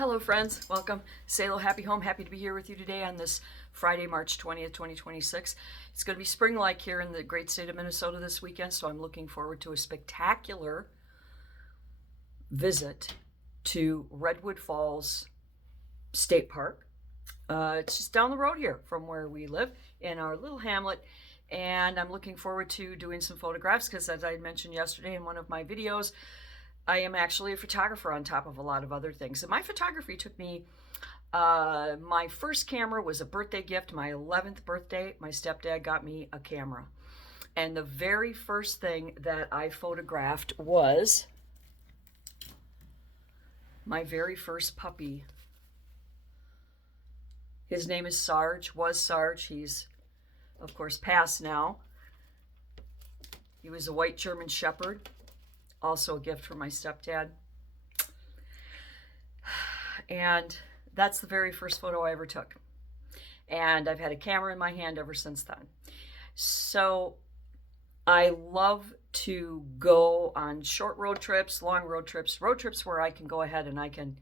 Hello, friends. Welcome. Say hello, happy home. Happy to be here with you today on this Friday, March 20th, 2026. It's going to be spring-like here in the great state of Minnesota this weekend, so I'm looking forward to a spectacular visit to Redwood Falls State Park. It's just down the road here from where we live in our little hamlet, and I'm looking forward to doing some photographs because, as I mentioned yesterday in one of my videos, I am actually a photographer on top of a lot of other things. And my photography took me, my first camera was a birthday gift. My 11th birthday, my stepdad got me a camera. And the very first thing that I photographed was my very first puppy. His name is Sarge, was Sarge. He's, of course, passed now. He was a white German Shepherd. Also a gift from my stepdad. And that's the very first photo I ever took. And I've had a camera in my hand ever since then. So I love to go on short road trips, long road trips where I can go ahead and I can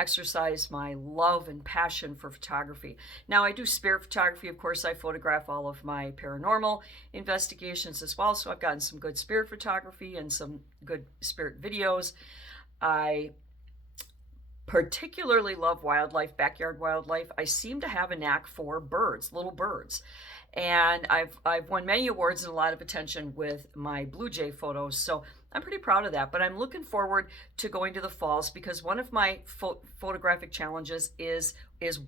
exercise my love and passion for photography. Now, I do spirit photography. Of course, I photograph all of my paranormal investigations as well. So I've gotten some good spirit photography and some good spirit videos. I particularly love wildlife, backyard wildlife. I seem to have a knack for birds, little birds. And I've won many awards and a lot of attention with my Blue Jay photos. So I'm pretty proud of that. But I'm looking forward to going to the falls because one of my photographic challenges is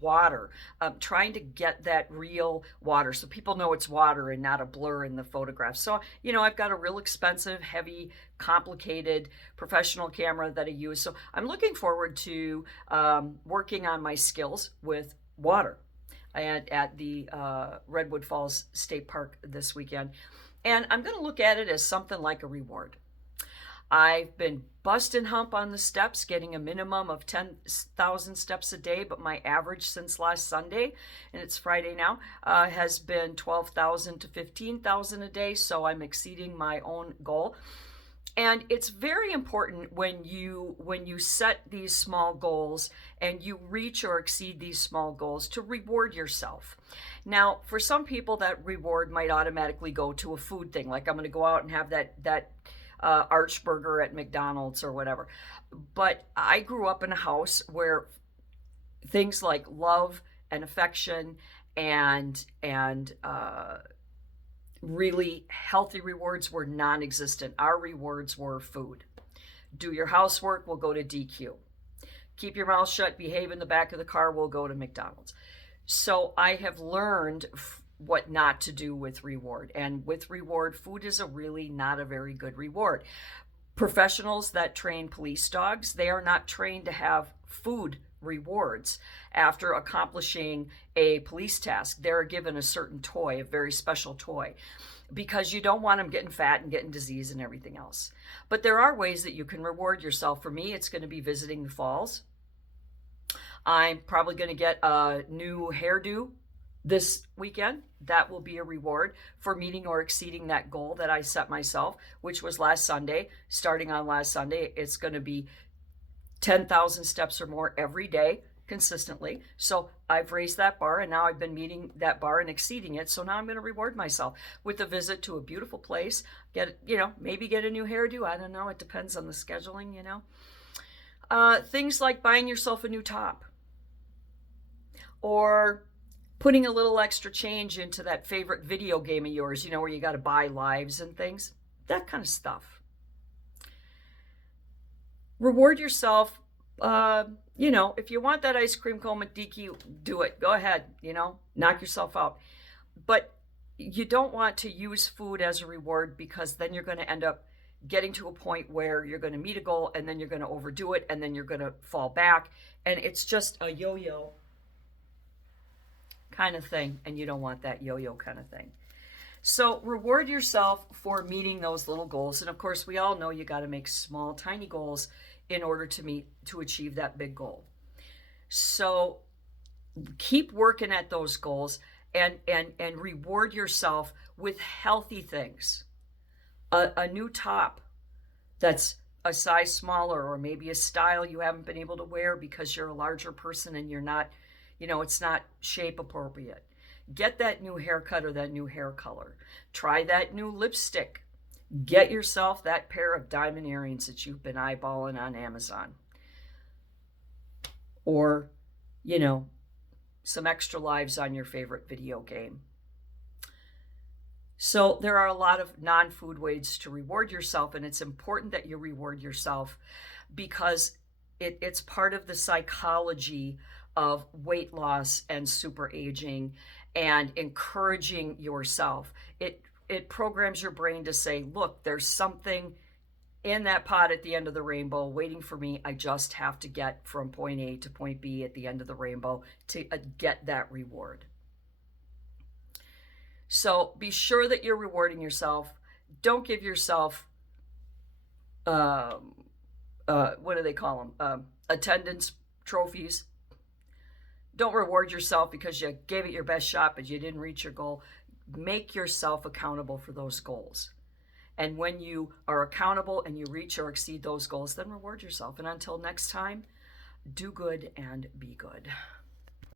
water. Trying to get that real water so people know it's water and not a blur in the photograph. So, I've got a real expensive, heavy, complicated professional camera that I use. So I'm looking forward to working on my skills with water at the Redwood Falls State Park this weekend. And I'm going to look at it as something like a reward. I've been busting hump on the steps, getting a minimum of 10,000 steps a day, but my average since last Sunday, and it's Friday now, has been 12,000 to 15,000 a day, so I'm exceeding my own goal. And it's very important when you set these small goals and you reach or exceed these small goals to reward yourself. Now, for some people, that reward might automatically go to a food thing, like I'm going to go out and have that Archburger at McDonald's or whatever. But I grew up in a house where things like love and affection and really healthy rewards were non-existent. Our rewards were food. Do your housework, we'll go to DQ. Keep your mouth shut, behave in the back of the car, we'll go to McDonald's. So I have learned what not to do with reward. And with reward, food is really not a very good reward. Professionals that train police dogs, they are not trained to have food rewards after accomplishing a police task. They're given a certain toy, a very special toy, because you don't want them getting fat and getting disease and everything else. But there are ways that you can reward yourself. For me, it's going to be visiting the falls. I'm probably going to get a new hairdo this weekend. That will be a reward for meeting or exceeding that goal that I set myself, which was last Sunday. Starting on last Sunday, it's going to be 10,000 steps or more every day consistently. So I've raised that bar and now I've been meeting that bar and exceeding it. So now I'm going to reward myself with a visit to a beautiful place, maybe get a new hairdo. I don't know. It depends on the scheduling, things like buying yourself a new top or putting a little extra change into that favorite video game of yours, where you got to buy lives and things, that kind of stuff. Reward yourself. If you want that ice cream cone with DQ, do it. Go ahead, knock yourself out. But you don't want to use food as a reward because then you're going to end up getting to a point where you're going to meet a goal and then you're going to overdo it and then you're going to fall back. And it's just a yo-yo kind of thing. And you don't want that yo-yo kind of thing. So reward yourself for meeting those little goals. And of course, we all know you got to make small, tiny goals in order to achieve that big goal. So keep working at those goals and reward yourself with healthy things. A new top that's a size smaller, or maybe a style you haven't been able to wear because you're a larger person and you're not, it's not shape appropriate. Get that new haircut or that new hair color. Try that new lipstick. Get yourself that pair of diamond earrings that you've been eyeballing on Amazon. Or, some extra lives on your favorite video game. So there are a lot of non-food ways to reward yourself, and it's important that you reward yourself because it's part of the psychology of weight loss and super aging and encouraging yourself. It programs your brain to say, look, there's something in that pot at the end of the rainbow waiting for me. I just have to get from point A to point B at the end of the rainbow to get that reward. So be sure that you're rewarding yourself. Don't give yourself, what do they call them? Attendance trophies. Don't reward yourself because you gave it your best shot, but you didn't reach your goal. Make yourself accountable for those goals. And when you are accountable and you reach or exceed those goals, then reward yourself. And until next time, do good and be good.